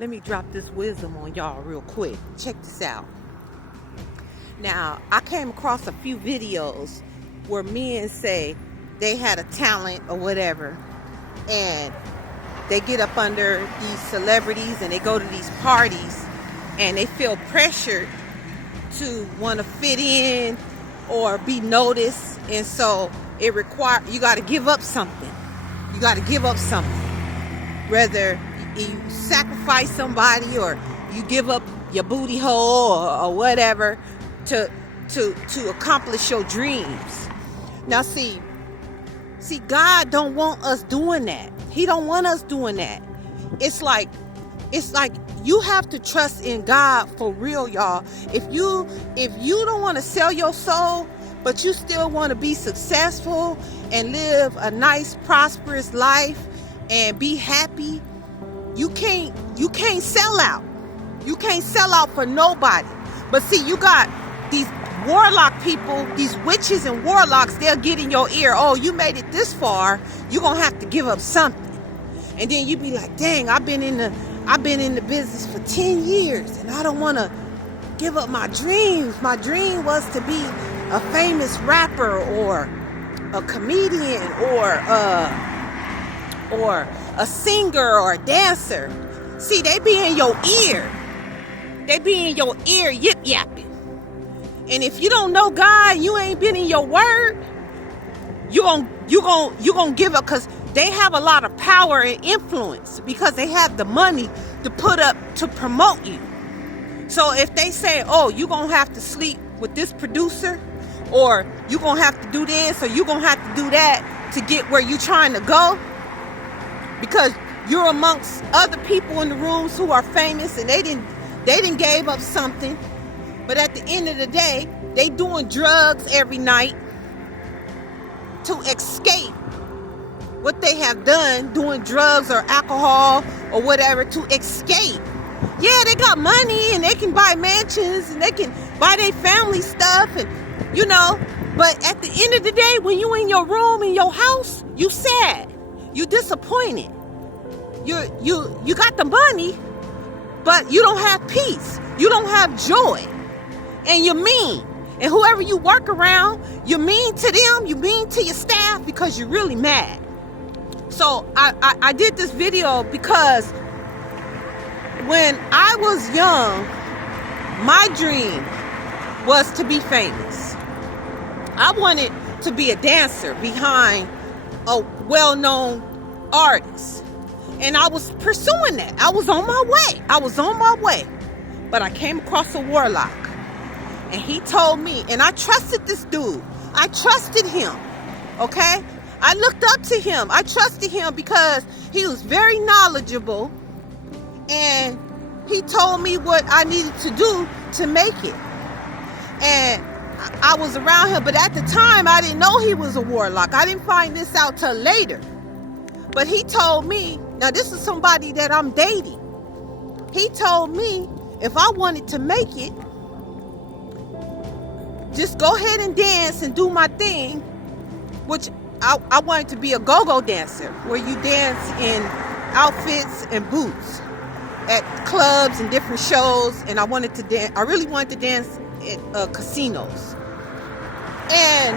Let me drop this wisdom on y'all real quick. Check this out. Now, I came across a few videos where men say they had a talent or whatever, and they get up under these celebrities and they go to these parties and they feel pressured to want to fit in or be noticed, and so it requires, you got to give up something. You got to give up something. Whether you sacrifice somebody or you give up your booty hole or whatever to accomplish your dreams. Now see, God don't want us doing that. He don't want us doing that. It's like you have to trust in God for real, y'all. If you don't want to sell your soul, but you still want to be successful and live a nice, prosperous life and be happy, you can't sell out. You can't sell out for nobody. But see, you got these warlock people, these witches and warlocks, they'll get in your ear. Oh, you made it this far, you're gonna have to give up something. And then you be like, dang, I've been in the business for 10 years and I don't want to give up my dreams. My dream was to be a famous rapper or a comedian or a singer or a dancer. See, they be in your ear. They be in your ear yip yapping. And if you don't know God, you ain't been in your word, you gonna give up, because they have a lot of power and influence because they have the money to put up to promote you. So if they say, oh, you're gonna have to sleep with this producer, or you're gonna have to do this, or you're gonna have to do that to get where you're trying to go, because you're amongst other people in the rooms who are famous and they didn't gave up something, but at the end of the day, they doing drugs every night to escape what they have done, doing drugs or alcohol or whatever to escape. Yeah, they got money and they can buy mansions and they can buy their family stuff, and but at the end of the day, when you in your room, in your house, you sad, you disappointed, you got the money, but you don't have peace, you don't have joy, and you're mean. And whoever you work around, you're mean to them, you're mean to your staff because you're really mad. So I did this video because when I was young, my dream was to be famous. I wanted to be a dancer behind a well-known artist. And I was pursuing that. I was on my way. But I came across a warlock. And he told me, and I trusted this dude. I trusted him. Okay? I looked up to him. I trusted him because he was very knowledgeable. And he told me what I needed to do to make it. And I was around him, but at the time I didn't know he was a warlock. I didn't find this out till later. But he told me, now this is somebody that I'm dating. He told me if I wanted to make it, just go ahead and dance and do my thing, which I wanted to be a go-go dancer, where you dance in outfits and boots at clubs and different shows. And I really wanted to dance at casinos. And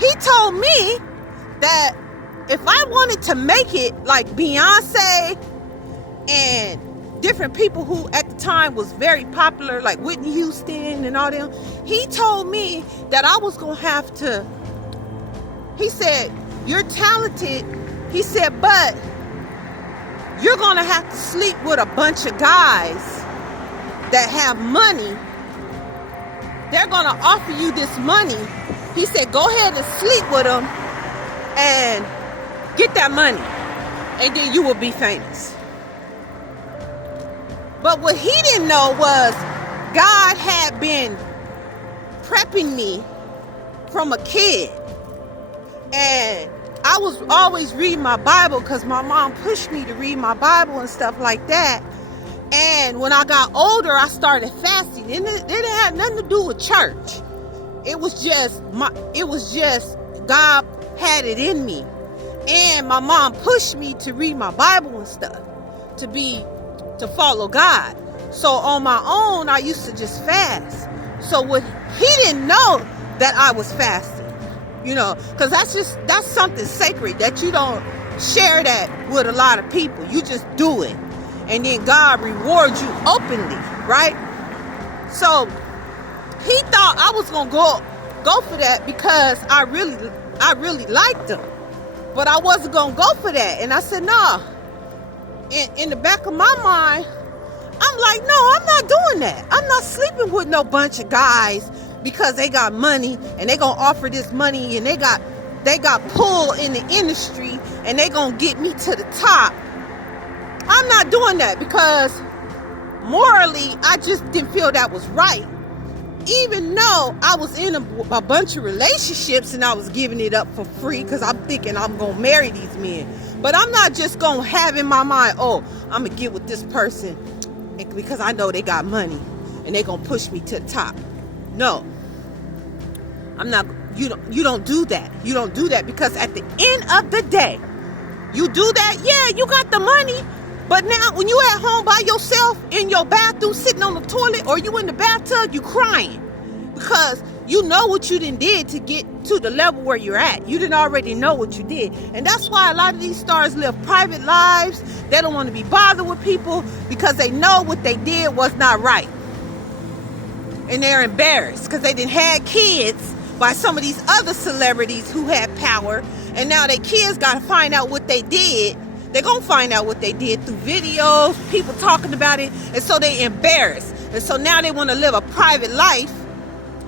he told me that if I wanted to make it like Beyonce and different people who at the time was very popular, like Whitney Houston and all them, he told me that I was gonna have to, he said, you're talented, he said, but you're gonna have to sleep with a bunch of guys that have money. They're gonna offer you this money. He said, go ahead and sleep with them and get that money, and then you will be famous. But what he didn't know was God had been prepping me from a kid. And I was always reading my Bible because my mom pushed me to read my Bible and stuff like that. And when I got older, I started fasting. And it didn't have nothing to do with church. It was just God had it in me. And my mom pushed me to read my Bible and stuff, to be to follow God. So on my own, I used to just fast. So what he didn't know that I was fasting, because that's something sacred that you don't share that with a lot of people. You just do it. And then God rewards you openly, right? So he thought I was going to go for that because I really liked him. But I wasn't going to go for that. And I said, no. In the back of my mind, I'm like, no, I'm not doing that. I'm not sleeping with no bunch of guys because they got money and they gonna offer this money and they got pull in the industry and they gonna get me to the top. I'm not doing that because morally, I just didn't feel that was right. Even though I was in a bunch of relationships and I was giving it up for free because I'm thinking I'm gonna marry these men. But I'm not just gonna have in my mind, oh, I'm gonna get with this person because I know they got money and they gonna push me to the top. No, I'm not. You don't do that. You don't do that because at the end of the day, you do that. Yeah, you got the money, but now when you at home by yourself in your bathroom sitting on the toilet or you in the bathtub, you crying because you know what you done did to get to the level where you're at. You didn't already know what you did. And that's why a lot of these stars live private lives. They don't want to be bothered with people because they know what they did was not right. And they're embarrassed because they done had kids by some of these other celebrities who had power. And now their kids got to find out what they did. They're going to find out what they did through videos, people talking about it. And so they embarrassed. And so now they want to live a private life.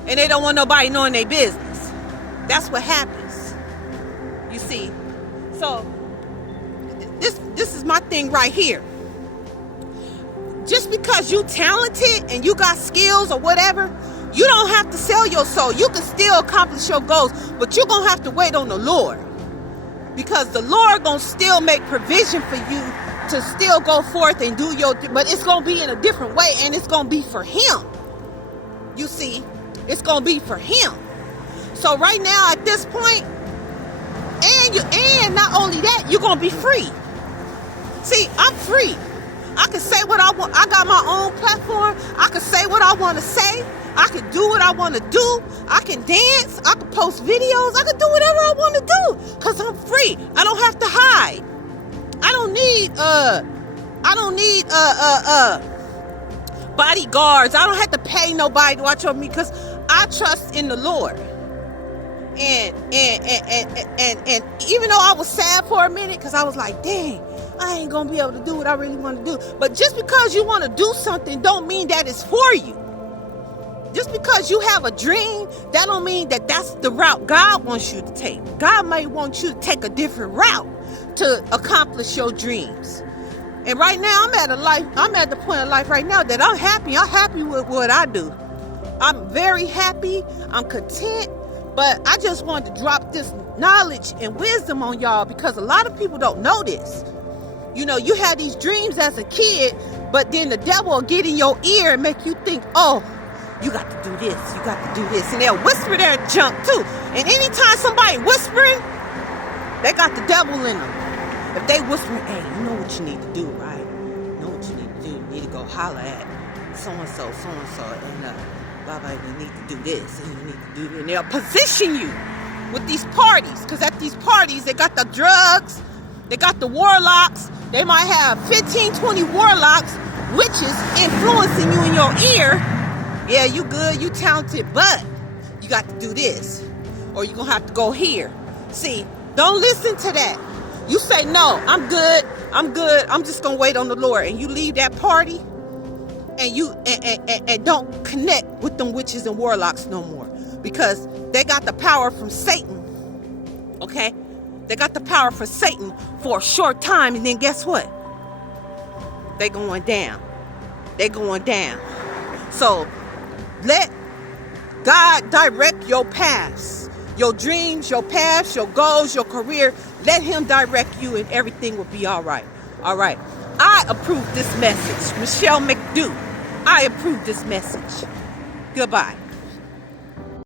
And they don't want nobody knowing their business. That's what happens. You see. So this is my thing right here. Just because you talented and you got skills or whatever, you don't have to sell your soul. You can still accomplish your goals, but you're going to have to wait on the Lord. Because the Lord going to still make provision for you to still go forth and do but it's going to be in a different way and it's going to be for him. You see. It's going to be for him. So right now at this point, and not only that, you're going to be free. See, I'm free. I can say what I want. I got my own platform. I can say what I want to say. I can do what I want to do. I can dance. I can post videos. I can do whatever I want to do because I'm free. I don't have to hide. I don't need bodyguards. I don't have to pay nobody to watch over me because I trust in the Lord. And even though I was sad for a minute because I was like, dang, I ain't gonna be able to do what I really want to do. But just because you want to do something don't mean that it's for you. Just because you have a dream, that don't mean that that's the route God wants you to take. God may want you to take a different route to accomplish your dreams. And right now I'm at the point of life right now that I'm happy. I'm happy with what I do. I'm very happy. I'm content. But I just wanted to drop this knowledge and wisdom on y'all because a lot of people don't know this. You had these dreams as a kid, but then the devil will get in your ear and make you think, oh, you got to do this, you got to do this. And they'll whisper their junk too. And anytime somebody whispering, they got the devil in them. If they whispering, hey, you know what you need to do, right? You know what you need to do. You need to go holler at so-and-so, and blah, blah, you need to do this, and you need to do that. And they'll position you with these parties. Because at these parties, they got the drugs, they got the warlocks. They might have 15, 20 warlocks, witches influencing you in your ear. Yeah, you good, you talented, but you got to do this. Or you're going to have to go here. See, don't listen to that. You say, no, I'm good, I'm just going to wait on the Lord. And you leave that party and you and don't connect with them witches and warlocks no more. Because they got the power from Satan. Okay? They got the power for Satan for a short time, and then guess what? They going down. They going down. So let God direct your paths, your dreams, your paths, your goals, your career. Let him direct you, and everything will be all right. All right. I approve this message. Michelle McDo. I approve this message. Goodbye.